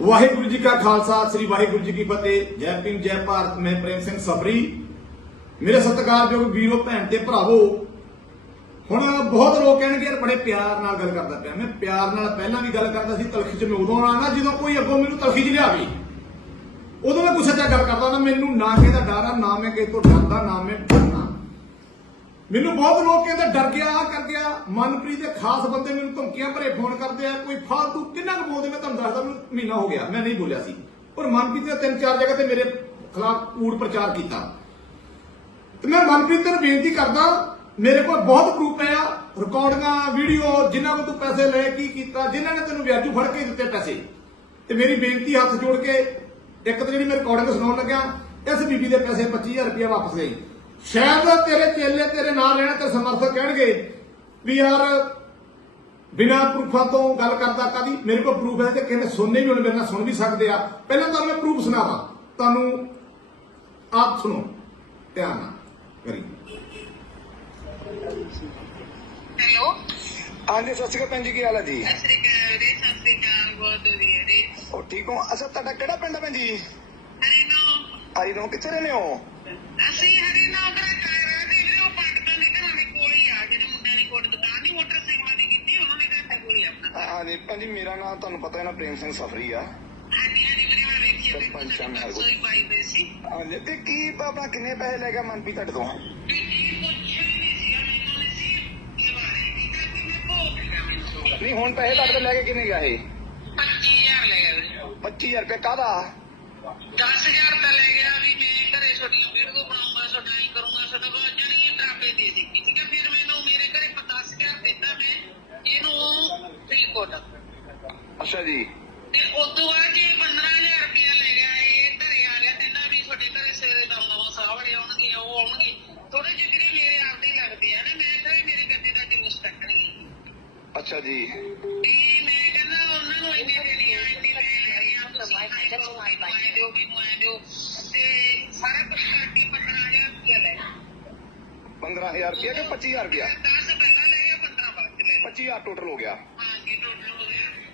ਵਾਹਿਗੁਰੂ ਜੀ ਕਾ ਖਾਲਸਾ, ਸ੍ਰੀ ਵਾਹਿਗੁਰੂ ਜੀ ਕੀ ਫਤਿਹ। ਜੈ ਭੀਮ, ਜੈ ਭਾਰਤ, ਮੈਂ ਪ੍ਰੇਮ ਸਿੰਘ ਸਬਰੀ। ਮੇਰੇ ਸਤਿਕਾਰਯੋਗ ਵੀਰੋ, ਭੈਣ ਤੇ ਭਰਾਵੋ, ਹੁਣ ਬਹੁਤ ਲੋਕ ਕਹਿਣਗੇ, ਯਾਰ ਬੜੇ ਪਿਆਰ ਨਾਲ ਗੱਲ ਕਰਦਾ ਪਿਆ। ਮੈਂ ਪਿਆਰ ਨਾਲ ਪਹਿਲਾਂ ਵੀ ਗੱਲ ਕਰਦਾ ਸੀ, ਤਲਖੀ 'ਚ ਮੈਂ ਉਦੋਂ ਆਣਾ, ਜਦੋਂ ਕੋਈ ਅੱਗੋਂ ਮੈਨੂੰ ਤਲਖੀ 'ਚ ਲਿਆਵੇ। ਉਦੋਂ ਮੈਂ ਕੁਛ 'ਚ ਗੱਲ ਕਰਦਾ ਨਾ ਮੈਨੂੰ ਨਾ ਕਿਸੇ ਦਾ ਡਰ ਆ, ਨਾ ਮੈਂ ਕਿਸੇ ਤੋਂ ਡਰਦਾ, ਨਾ ਮੈਂ ਮੈਨੂੰ ਬਹੁਤ ਲੋਕ ਕਹਿੰਦੇ ਡਰ ਗਿਆ ਆ ਕਰ ਗਿਆ। ਮਨਪ੍ਰੀਤ ਦੇ ਖਾਸ ਬੰਦੇ ਮੈਨੂੰ ਧਮਕੀਆਂ ਭਰੇ ਫੋਨ ਕਰਦੇ ਆ, ਕੋਈ ਫਾਲਤੂ ਕਿੰਨਾ ਕੁ ਬੋਲਦੇ, ਮੈਂ ਤੁਹਾਨੂੰ ਦੱਸਦਾ, ਮੈਨੂੰ ਮਹੀਨਾ ਹੋ ਗਿਆ, ਮੈਂ ਨਹੀਂ ਬੋਲਿਆ ਸੀ। ਪਰ ਮਨਪ੍ਰੀਤ ਨੇ ਤਿੰਨ ਚਾਰ ਜਗ੍ਹਾ ਤੇ ਮੇਰੇ ਖਿਲਾਫ ਕੂੜ ਪ੍ਰਚਾਰ ਕੀਤਾ। ਤੇ ਮੈਂ ਮਨਪ੍ਰੀਤ ਨੂੰ ਬੇਨਤੀ ਕਰਦਾ, ਮੇਰੇ ਕੋਲ ਬਹੁਤ ਪ੍ਰੂਫ ਪਿਆ ਰਿਕਾਰਡਿੰਗਾਂ ਵੀਡੀਓ ਜਿਨ੍ਹਾਂ ਕੋਲ ਤੂੰ ਪੈਸੇ ਲਏ, ਕੀ ਕੀਤਾ ਜਿਨ੍ਹਾਂ ਨੇ ਤੈਨੂੰ ਵਿਆਜੂ ਫੜ ਕੇ ਦਿੱਤੇ ਪੈਸੇ। ਤੇ ਮੇਰੀ ਬੇਨਤੀ ਹੱਥ ਜੋੜ ਕੇ, ਇੱਕ ਤਾਂ ਜਿਹੜੀ ਮੈਂ ਰਿਕਾਰਡਿੰਗ ਸੁਣਾਉਣ ਲੱਗਾ ਇਸ ਬੀਬੀ ਦੇ ਪੈਸੇ 25000 ਰੁਪਏ ਵਾਪਸ ਗਏ ਸ਼ਾਇਦ ਤੇਰੇ ਚੇਲੇ ਤੇਰੇ ਨਾਲ ਰਹਿਣ ਤੇ ਸਮਰਥਕ ਕਹਿਣਗੇ ਵੀ ਯਾਰ ਬਿਨਾਂ ਪ੍ਰੂਫਾਂ ਤੋਂ ਗੱਲ ਕਰਦਾ ਕਾਦੀ ਮੇਰੇ ਕੋਲ ਪ੍ਰੂਫ ਹੈ ਤੇ ਕਹਿੰਦੇ ਸੁਣਨੇ ਵੀ ਹੁਣ ਮੇਰੇ ਨਾਲ ਸੁਣ ਵੀ ਸਕਦੇ ਆ। ਪਹਿਲਾਂ ਤੁਹਾਨੂੰ ਮੈਂ ਪ੍ਰੂਫ ਸੁਣਾਵਾਂ। ਤੁਹਾਨੂੰ ਆਪ ਸੁਣੋ। ਧਿਆਨ ਨਾਲ ਕਰੀ। ਹੈਲੋ। ਹਾਂਜੀ ਸਤਿ ਸ਼੍ਰੀ ਅਕਾਲ ਭੈਣ ਜੀ ਕੀ ਹਾਲ ਹੈ ਜੀ? ਸਤਿ ਸ੍ਰੀ ਅਕਾਲ ਜੀ ਸਤਿ ਸ੍ਰੀ ਅਕਾਲ ਬਹੁਤ ਵਧੀਆ ਜੀ। ਉਹ ਠੀਕ ਹੋ? ਅੱਛਾ ਤੁਹਾਡਾ ਕਿਹੜਾ ਪਿੰਡ ਹੈ ਭੈਣ ਜੀ? ਹਰੀ ਨੋ ਆਈ ਨੂੰ ਕਿੱਥੇ ਰਹਿੰਦੇ ਹੋ? ਅਸੀਂ ਹਰੀ ਨੋ ਕਰਾ ਕਾਇਰਾ ਦੇ ਵੀਰੋ ਪਾਟਕਾਂ ਦੇ ਘਰਾਂ ਦੇ ਕੋਲ ਹੀ ਆ ਜਿਹੜੇ ਮੁੰਡਿਆਂ ਦੀ ਕੋਟ ਦੁਕਾਨ ਦੀ ਮੋਟਰ ਸੇਵਾ ਦੀ ਕੀਤੀ ਉਹਨਾਂ ਦੇ ਘਰ ਦੇ ਕੋਲ ਹੀ ਆਪਣਾ ਹਾਂਜੀ ਭੈਣ ਜੀ ਮੇਰਾ ਨਾਮ ਤੁਹਾਨੂੰ ਪਤਾ ਹੈ ਨਾ ਪ੍ਰੇਮ ਸਿੰਘ ਸਫਰੀ ਆ। ਹਾਂਜੀ ਹਾਂਜੀ ਵੀਰੇ ਮੈਂ ਵੇਖੀ ਤੇ ਸਾਹਿਬ ਨਾਲ ਸੋਈ ਪਾਈ ਹੋਈ ਸੀ। ਹਾਂਜੀ ਤੇ ਕੀ ਆਪਣਾ ਕਿੰਨੇ ਪੈਸੇ ਲੈ ਗਿਆ ਮਨਪੀ ਤੁਹਾਡੇ ਤੋਂ? ਨਹੀਂ ਹੁਣ ਪੈਸੇ ਤੁਹਾਡੇ ਤੋਂ ਲੈ ਕੇ ਕਿੰਨੇ ਗਿਆ ਇਹ? 25000 ਲੈ ਗਿਆ ਵੀਰੇ। 25000 ਰੁਪਏ ਕਾਹਦਾ? 10000 ਤਾਂ ਲੈ ਗਿਆ ਵੀ ਮੈਂ ਘਰੇ ਛੋਟੀਆਂ ਵੀਡੀਓ ਬਣਾਉਂਗਾ ਛੋਟਾ ਹੀ ਕਰੂੰਗਾ ਛੋਟਾ ਬਹੁਤ ਜਾਨੀ ਇਹ ਡਰਾਪੇ ਦੇ ਸੀ ਠੀਕ ਹੈ? ਫਿਰ ਮੈਨੂੰ ਮੇਰੇ ਘਰੇ 10000 ਦਿੱਤਾ ਮੈਂ ਇਹਨੂੰ ਫਰੀਕੋਟ ਅੱਛਾ ਜੀ। ਤੇ ਉਸ ਤੋਂ ਬਾਅਦ ਜੇ 15000 ਰੁਪਇਆ ਲੈ ਗਿਆ ਇਹ ਘਰੇ ਆ ਗਿਆ ਕਹਿੰਦਾ ਵੀ ਤੁਹਾਡੇ ਘਰੇ ਸਵੇਰੇ ਦਾ ਨਵਾਂ ਸਾਹ ਵਾਲੇ ਆਉਣਗੇ ਉਹ ਆਉਣਗੇ। ਥੋੜੇ ਜਿਹੇ ਵੀਰੇ ਮੇਰੇ ਆਪਦੇ ਲੱਗਦੇ ਆ ਨਾ ਮੈਂ ਕਿਹਾ ਵੀ ਮੇਰੇ ਗੱਡੀ ਦਾ ਕਿੰਨੀ ਸਟੈਕ ਨਹੀਂ ਅੱਛਾ ਜੀ। ਤੇ ਮੈਂ ਕਹਿੰਦਾ ਉਹਨਾਂ ਨੂੰ ਇੰਨੇ ਦੇਣੀ ਆ ਇੰਨੇ ਆ ਦਿਓ ਆਏ ਦਿਓ ਵੀ ਆਏ ਦਿਓ ਤੇ ਸਾਰਾ ਕੁਝ ਕਰਕੇ 15000 ਰੁਪਇਆ ਲੈ 15000 ਰੁਪਏ ਕਿ 25000 ਰੁਪਇਆ? 10 ਪਹਿਲਾਂ ਲੈ ਗਿਆ 15 ਬਾਅਦ ਚ ਲੈ ਲਿਆ। 25000 ਟੋਟਲ ਹੋ ਗਿਆ। ਹਾਂ ਜੀ ਟੋਟਲ ਹੋ ਗਿਆ।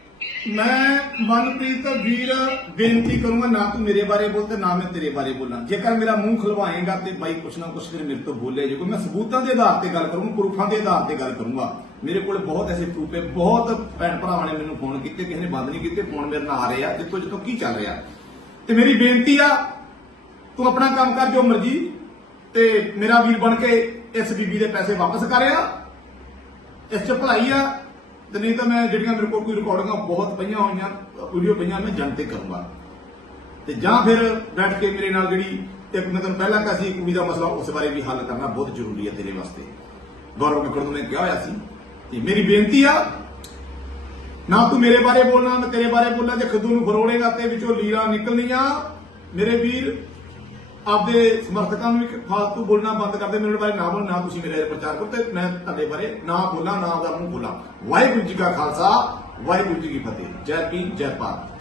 ਮੈਂ ਮਨਪ੍ਰੀਤ ਵੀਰ, ਬੇਨਤੀ ਕਰੂੰਗਾ ਨਾ ਤੂੰ ਮੇਰੇ ਬਾਰੇ ਬੋਲ ਤੇ ਨਾ ਮੈਂ ਤੇਰੇ ਬਾਰੇ ਬੋਲਾਂ। ਜੇਕਰ ਮੇਰਾ ਮੂੰਹ ਖਲਵਾਏਗਾ ਤੇ ਬਾਈ ਕੁਛ ਨਾ ਕੁਛ ਫਿਰ ਮੇਰੇ ਤੋਂ ਬੋਲੇ। ਜੇ ਕੋਈ ਮੈਂ ਸਬੂਤਾਂ ਦੇ ਆਧਾਰ ਤੇ ਗੱਲ ਕਰੂੰ ਪ੍ਰੂਫਾਂ ਦੇ ਆਧਾਰ ਤੇ ਗੱਲ ਕਰੂੰਗਾ, ਮੇਰੇ ਕੋਲ ਬਹੁਤ ਐਸੇ ਪ੍ਰੂਫ ਹੈ, ਬਹੁਤ ਭੈਣ ਭਰਾਵਾਂ ਨੇ ਮੈਨੂੰ ਫੋਨ ਕੀਤੇ, ਕਿਸੇ ਨੇ ਬੰਦ ਨਹੀਂ ਕੀਤੇ ਫੋਨ ਮੇਰੇ ਨਾਲ ਆ ਰਹੇ ਆ ਜਿੱਥੋਂ ਜਿੱਥੋਂ ਕੀ ਚੱਲ ਰਿਹਾ। ਤੇ ਮੇਰੀ ਬੇਨਤੀ ਆ, ਤੂੰ ਆਪਣਾ ਕੰਮ ਕਰ ਜੋ ਮਰਜ਼ੀ, ਤੇ ਮੇਰਾ ਵੀਰ ਬਣ ਕੇ ਇਸ ਬੀਬੀ ਦੇ ਪੈਸੇ ਵਾਪਸ ਕਰਿਆ, ਇਸ ਚ ਭਲਾਈ ਆ ਤੇ ਨਹੀਂ ਤਾਂ ਮੈਂ ਜਿਹੜੀਆਂ ਮੇਰੇ ਕੋਲ ਕੋਈ ਰਿਕਾਰਡਿੰਗਾਂ ਬਹੁਤ ਪਈਆਂ ਹੋਈਆਂ, ਵੀਡੀਓ ਪਈਆਂ ਮੈਂ ਜਨ ਤੇ ਕਰੂੰਗਾ। ਤੇ ਜਾਂ ਫਿਰ ਬੈਠ ਕੇ ਮੇਰੇ ਨਾਲ ਜਿਹੜੀ ਇੱਕ ਮੈਂ ਤੈਨੂੰ ਪਹਿਲਾਂ ਕਿਹਾ ਸੀ, ਕੁੜੀ ਦਾ ਮਸਲਾ ਉਸ ਬਾਰੇ ਵੀ ਹੱਲ ਕਰਨਾ ਬਹੁਤ ਜ਼ਰੂਰੀ ਹੈ ਤੇਰੇ ਵਾਸਤੇ। ਗੌਰਵ ਨਿਕੜ ਨੂੰ ਮੈਂ ਕਿਹਾ ਹੋਇਆ ਸੀ ਤੇ ਮੇਰੀ ਬੇਨਤੀ ਆ, ਨਾ ਤੂੰ ਮੇਰੇ ਬਾਰੇ ਬੋਲਣਾ ਮੈਂ ਤੇਰੇ ਬਾਰੇ ਬੋਲਾਂ ਤੇ ਖੱਦੂ ਨੂੰ ਫਰੋੜੇਗਾ ਤੇ ਵਿੱਚੋਂ ਲੀਰਾਂ ਨਿਕਲਣੀਆਂ। ਮੇਰੇ ਵੀਰ ਆਪਦੇ ਸਮਰਥਕਾਂ ਨੂੰ ਵੀ ਫਾਲਤੂ ਬੋਲਣਾ ਬੰਦ ਕਰਦੇ ਮੇਰੇ ਬਾਰੇ ਨਾ ਬੋਲ, ਨਾ ਤੁਸੀਂ ਮੇਰੇ ਪ੍ਰਚਾਰ ਕਰੋ ਤੇ ਮੈਂ ਤੁਹਾਡੇ ਬਾਰੇ ਨਾ ਬੋਲਾਂ, ਨਾ ਉਹਦਾ ਮੂੰਹ ਬੋਲਾਂ। ਵਾਹਿਗੁਰੂ ਜੀ ਕਾ ਖਾਲਸਾ, ਵਾਹਿਗੁਰੂ ਜੀ ਕੀ ਫਤਿਹ। ਜੈ ਭੀਮ, ਜੈ ਭਾਰਤ।